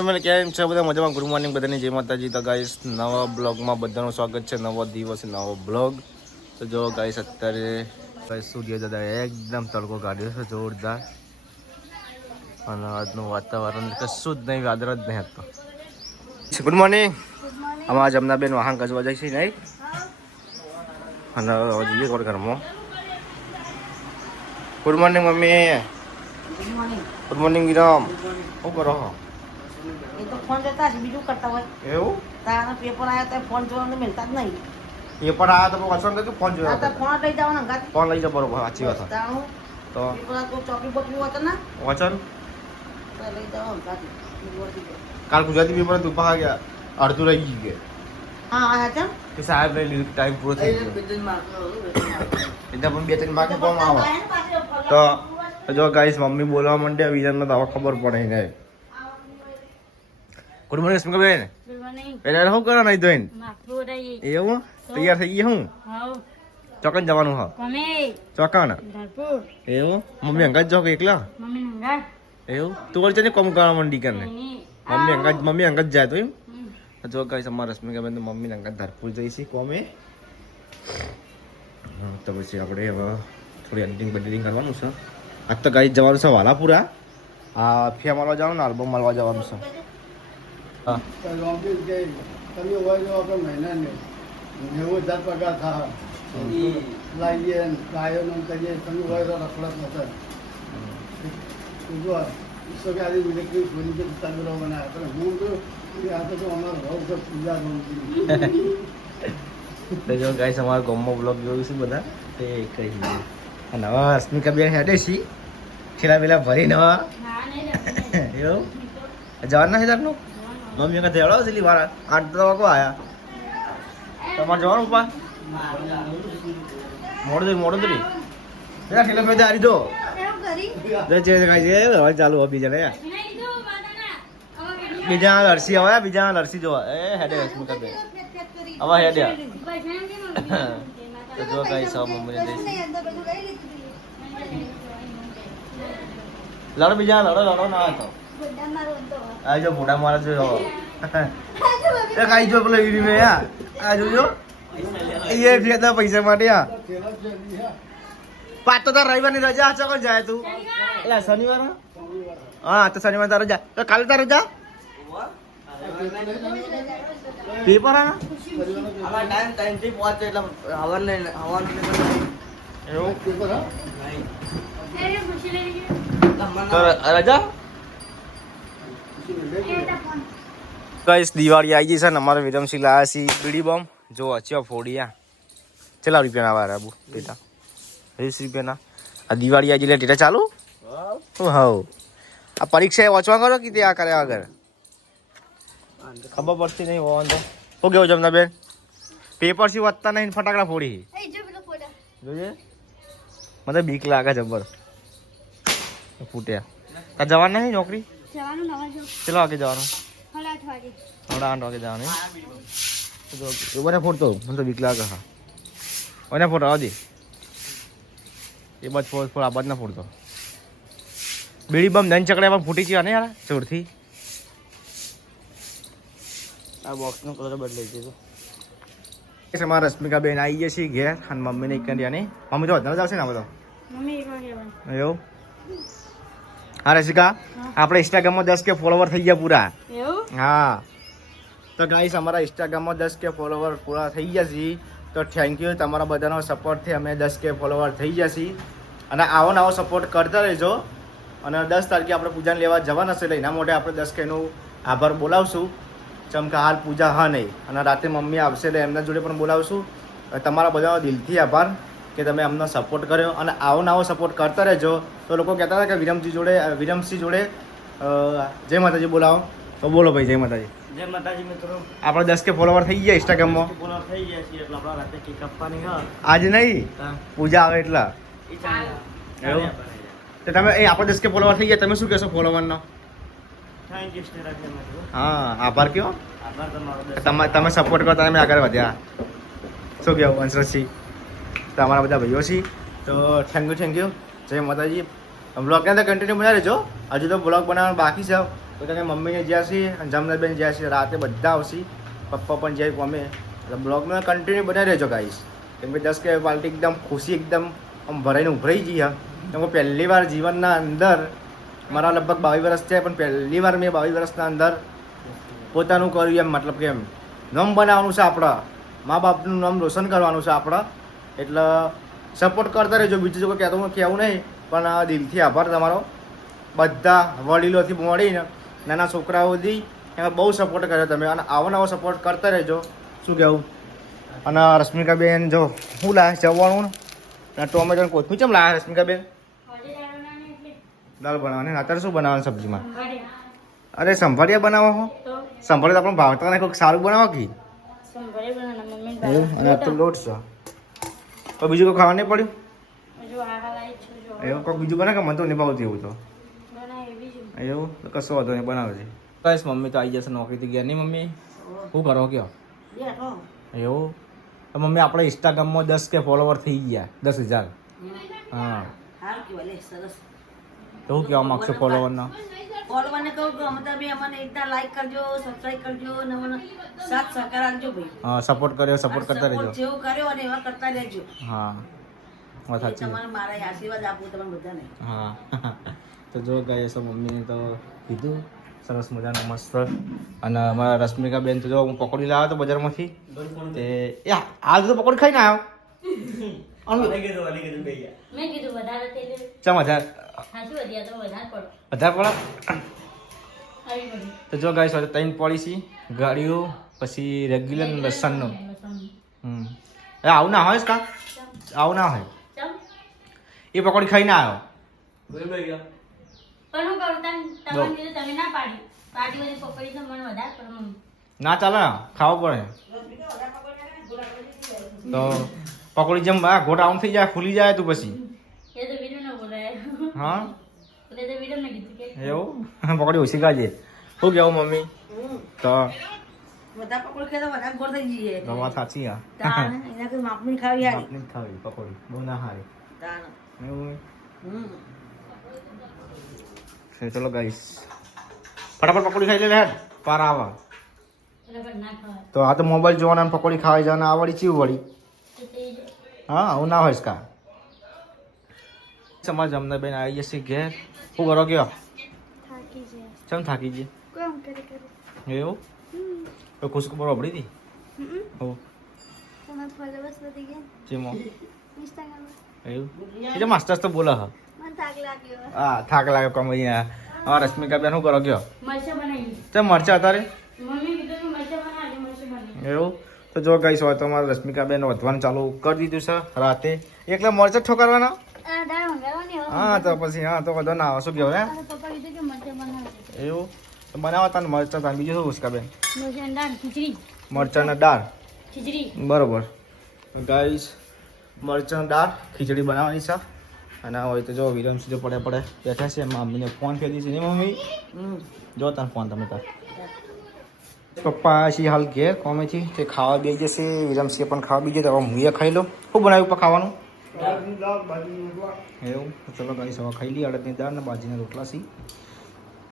તમે કેમ છો બધા મજામાં? ગુડ મોર્નિંગ બધાને, જય માતાજી. તો ગાઈસ નવા બ્લોગમાં બધાનું સ્વાગત છે. નવો દિવસ નવો બ્લોગ. તો જો ગાઈસ અત્યારે સૂર્ય દાદા એકદમ તડકો કાઢ્યો છે જોરદાર, અને આજનું વાતાવરણ કશું જ નહીં, વાદળ જ નહીં હતો. Good morning. આમાં જમનાબેન વાહન ગજવા જાય છે નહીં, અને જઈએ કોણ ઘરમાં. Good morning mummy. Good morning Viram. શું કરો? એ તો ફોન જતા છે, બીજું કરતા હોય એવું? તારા પેપર આવ્યા તો ફોન જોવાનું મિલતા જ નહીં. પેપર આવ્યા તો વસન તો ફોન જોયો. આ તો ફોન લઈ જવાનો ગાત ફોન લઈ જાવ. બરોબર, સાચી વાત. તાણું તો પેપર તો ચોકી બોકી હોતા ના વચન તો લઈ જાવ ગાત કાલ ગુજરાતી પેપર તું પા ગયા, અડધું રહી ગયું. હા હા ચમ કે સાહેબ ને લીધું, ટાઈમ પૂરો થઈ ગયો. એટલે પણ 2-3 માર્ક કોમ આવે. તો જો ગાઈસ મમ્મી બોલવા માંડે, વિજયને તો ખબર પડે નહીં. ગુડ મોર્નિંગ સ્મિકાબેન. પેલા શું કરો નહીં ધોઈને? એવું તૈયાર થઈ ગયા? હું ચોકન જવાનું હા? ચોકન એવું? મમ્મી અંગાજ જાઓ કે એકલા? એવું તું વળશે ને કોમ કરવા માંડી કરીને? મમ્મી અંગાજ જાય તો એમ? જો ગાઈસ અમારા રશ્મિકાબેન તો મમ્મી અંગાજ ધારપુર જઈશી કોમે. તો પછી આપણે હવે થોડી એડિટિંગ કરવાનું છે. આજ તો ગાઈસ જવાનું છે વાલાપુરા. આ ફિયા મારવા જવાનું ને આલ્બમ મારવા જવાનું છે. હા તમે હોય તો આપણે મહિનાને 90,000 પગાર થાય લાવીએ ગાયોનો કરીએ. તમે હોય તો રખડત નથી જો ઈશ્વર આદિ ઇલેક્ટ્રિક બની કે તંદુરો બનાવે પણ હું તો આ તો અમારો ભાવ છે પૂજા તો જો ગાઈસ અમારા ગામમાં બ્લોગ જોયું છે બધા તે કહી અને હવે અસ્મિકાબેન હેડે છી ખેલા પેલા ભરી નવા એવું જવાનું નથી તારનું? મમ્મી કાંઈ તેડો છે વાર 8 વાગો આવ્યા. તમારે જવાનું પા મોડું કરી ઠેલા ફેદા હારી દો ચાલુ બીજા લડસી આવે, બીજા લડસી જોવા એ હેડે સ્મિકાબેન હવે હેડે. તો જો ગાઈસ મમ્મીને જઈશ લડો, બીજા લડો ના હતો આ જો મોટા મારા જો ખાઈ જો પેલો વીડી મેં આ જોજો એ ફેદા પૈસા માટે. પાછ તો તાર રવિવારની રજા હશે, કોણ જાય તું? એટલે શનિવાર? હા તો શનિવાર તાર રજા, તો કાલે તાર રજા પેપર ટાઈમ થી પહોંચે એટલે હવન એવું રજા. ગાઈસ દિવાળી આવી ગઈ છે ને અમારે વિરમસિંહ લાયા છે બીડી બોમ્બ. જો અચ્છા ફોડિયા કેટલા રૂપિયાના આવ્યા રાબુ ટેટા? 20 રૂપિયાના. આ દિવાળી આવી એટલે ટેટા ચાલુ. હા આ પરીક્ષા વાંચવા કરો કે તે આ કર્યા વગર ખબર પડતી નહીં હોવાનું તો શું કેવું જમના બેન? પેપર થી વાંચતા નહીં, ફટાકડા ફોડી જોજે. મને બીક લાગે જબર ફૂટ્યા. તાર જવાનું નહીં નોકરી? કેટલા વાગે જવાનું? 8 વાગે જવાનું. મને ફોડતો મને તો બીક લાગે. હા મને ફોટો આવવા દે એ બાદ ફોડ આ બાદ ના ફોડતો. બીડી બમ દન ચકડ્યા પણ ફૂટી ગયા ને યાર ચોરથી. આ બોક્સનો કલર બદલાઈ ગયો. મારા રશ્મિકાબેન આવી ગયા છે ઘેર અને મમ્મીને એક કરી આની. મમ્મી તો વધારે આવશે ને આ બધો એવું? હા રસિકા, આપણે ઇન્સ્ટાગ્રામમાં 10K ફોલોવર થઈ ગયા પૂરા. હા તો ગાઈસ અમારા ઇન્સ્ટાગ્રામમાં 10K ફોલોવર પૂરા થઈ ગયા છે. તો થેન્ક યુ તમારા બધાનો સપોર્ટથી અમે 10K ફોલોવર થઈ ગયા છીએ. અને આવો નવો સપોર્ટ કરતા રહેજો. અને 10 તારીખે આપણે પૂજાને લેવા જવાના છે એટલે એના માટે આપણે 10Kનું આભાર બોલાવશું. જેમ કે હાલ પૂજા હા નહીં અને રાતે મમ્મી આવશે એટલે એમના જોડે પણ બોલાવશું. તમારા બધાનો દિલથી આભાર કે તમે અમને સપોર્ટ કર્યો અને આવો નવો સપોર્ટ કરતા રહેજો. તો લોકો કહેતા હતા કે વિરમસિંહ જોડે જય માતાજી બોલાવો, તો બોલો ભાઈ જય માતાજી. જય માતાજી મિત્રો. આપણે 10K ફોલોવર થઈ ગયા ઇન્સ્ટાગ્રામમાં. ફોલોવર થઈ ગયા છે એટલે આપણે રાતે કેક કાપવાની હા. આજ નહીં પૂજા આવે એટલા એવું. તો તમે એ આપણે 10K ફોલોવર થઈ ગયા, તમે શું કહેશો ફોલોવરનો? થેન્ક યુ ઇન્સ્ટાગ્રામ મિત્રો. હા આભાર કયો. આભાર તમારો. તમે સપોર્ટ કરતા તમે આગળ વધ્યા. શું કહેવું વંશરથસિંહ? તો અમારા બધા ભાઈઓ છે. તો થેન્ક યુ જય માતાજી. બ્લોગને અંદર કન્ટિન્યુ બનાવી રહેજો. હજુ તો બ્લોગ બનાવવાનું બાકી છે. તો તને મમ્મીને જ્યાં છે અને જમનાબેન જ્યાં છે રાતે બધા આવશે. પપ્પા પણ જાય ગમે એટલે બ્લોગમાં કન્ટિન્યુ બનાવી રહેજો ગાઈસ. કેમ કે 10 કે પાર્ટી એકદમ ખુશી એકદમ આમ ભરાઈને ઉભરાઈ ગઈ હા. કેમ કે પહેલી વાર જીવનના અંદર મારા લગભગ 22 વર્ષ થયા પણ પહેલી વાર મેં 22 વર્ષના અંદર પોતાનું કર્યું એમ મતલબ કે એમ નામ બનાવવાનું છે આપણા મા બાપનું નામ રોશન કરવાનું છે આપણા. એટલે સપોર્ટ કરતા રહેજો. બીજું જો કોઈ કહેવું નહીં પણ દિલથી આભાર તમારો. બધા વડીલોથી મળીને નાના છોકરાઓથી એમાં બહુ સપોર્ટ કર્યો તમે અને આવો નવો સપોર્ટ કરતા રહેજો. શું કહેવું? અને રશ્મિકાબેન જો શું લાવે જવાનું ને ટોમેટો કોથમીર કેમ લાવે રશ્મિકાબેન? દાળ બનાવવાની. અત્યારે શું બનાવવાનું સબ્જીમાં? અરે સંભાળિયા બનાવો હો. સંભાળિયા આપણે ભાવતા ને કોઈક સારું બનાવો કે એવું. અને આ તો લોટ છે. તો બીજું કોઈ ખાવા નહીં પડ્યું એવું? કોઈ બીજું બનાવે કે મને તો નહીં ભાવતું એવું તો એવું તો કશો વાંધો નહીં બનાવે છે. બસ મમ્મી તો આવી જશે નોકરીથી ગયા નહીં મમ્મી? શું કરો કયો એવું? તો મમ્મી આપણે ઇન્સ્ટાગ્રામમાં 10 કે ફોલોવર થઈ ગયા 10,000. હા હારું કહેવાય લે, સરસ. તો શું કહેવા માગશો ફોલોવરના? ફોલોવરને કહું કે અમે તમે અમને એકદમ લાઈક કરજો, સબસ્ક્રાઇબ કરજો અને અમને સાથ સહકાર આપજો ભાઈ. હા સપોર્ટ કર્યો, સપોર્ટ કરતા રહેજો. Support જેવું કર્યો અને એવા કરતા રહેજો. હા વાત સાચી. તમારે મારા આશીર્વાદ આપું તમને બધાને. હા તો જો ગાય છે મમ્મીને તો કીધું સરસ મજાનું મસ્ત. અને અમારા રશ્મિકાબેન તો જો હું પકોડી લાવ્યો તો બજારમાંથી તે આજ તો પકોડી ખાઈને આવ્યો. વાલી કીધું બે ગયા. મેં કીધું વધારે તેલ ચમ વધારે સાચું વધ્યા તો વધારે પડો વધારે પડે. આવી બધું તો જો ગાય સાથે 3 પોલિસી ગાડીઓ પછી રેગ્યુલર લસણનું. આવું ના હોય કા? આવું ના હોય. ચમ એ પકોડી ખાઈને આવ્યો. બે ગયા. પણ હું કરું તમને કીધું તમે ના પાડી પાડી બધી પકોડી તો મને વધારે પડે મમ્મી. ના ચાલે ખાવું પડે. તો પકોડી જેમ ગોટ આઉટ થઈ જાય ફૂલી જાય તું પછી. એ તો વિડીયો ન બોલાય હા એટલે તો વિડીયો ને કીધું કે એવું પકોડી ઓછી ખાજે. શું કેવું મમ્મી? તો બધા પકોડી ખાય તો વધારે ગોળ થઈ જઈએ. તો વાત સાચી હા. તાણ એના કોઈ માપની ખાવી હારી. આપને જ ખાવી પકોડી બહુ ના હારી તાણ. એવું. હમ. ચલો ગાઈસ ફટાફટ પકોડી ખાઈ લે હેડ પાર આવા. એટલે પણ ના ખવાય તો આ તો મોબાઈલ જોવાના અને પકોડી ખાવા જવાના આવડી ચીવ વળી. તો તે હા આવું ના હોય કા. સમાજ જમનાબેન આવી જશે ઘેર. શું કરો કયો? થાકી છે ચમ થાકી ગઈ? કોમ કરે એવું તો ખુશખબર વાપરી હતી? હો તમારા ફોલોવર્સ વધી ગયા ચીમો ઇન્સ્ટાગ્રામમાં એવું એટલે માસ્ટર તો બોલે હા. મને થાક લાગ્યો હા થાક લાગ્યો કમાઈ હા. રશ્મિકાબેન શું કરો કયો? મરચાં બનાવી ચમ મરચા અત્યારે મમ્મી કીધું કે મરચાં બનાવજે મરચાં બનાવી એવું? તો જો ગઈશ હોય તો મારા રશ્મિકાબેન વધવાનું ચાલુ કરી દીધું છે રાતે. એકલા મરચા ઠોકરવાના? દાળ મંગાવવાની હવે હા તો પછી હા તો વધુ ના આવે. શું કહેવાય અને પપ્પા કીધું કે મરચાં બનાવજે એવું? તો બનાવો તાને મરચા તાને બીજું શું ઉસકાબેન? મરચાં દાળ ખીચડી મરચાંના દાળ ખીચડી બરોબર. ગાઈસ મરચાં દાળ ખીચડી બનાવવાની છે. અને હોય તો જો વિરમ સુધી પડે બેઠા છે. મમ્મીને ફોન કરી દીધી છે ને મમ્મી? જો તને ફોન તમે તાર પપ્પા છે હાલ ઘેર કોમેથી તે ખાવા બે જશે. વિરમસિંહ પણ ખાવા બીજે તો હું એ ખાઈ લઉં. શું બનાવ્યું પપ્પા ખાવાનું? દાળ, બાજરીના રોટલા. એવું? તો ચલો ગાઈસ હવે ખાઈ લઈએ. અડદની દાળ ને બાજીના રોટલા સી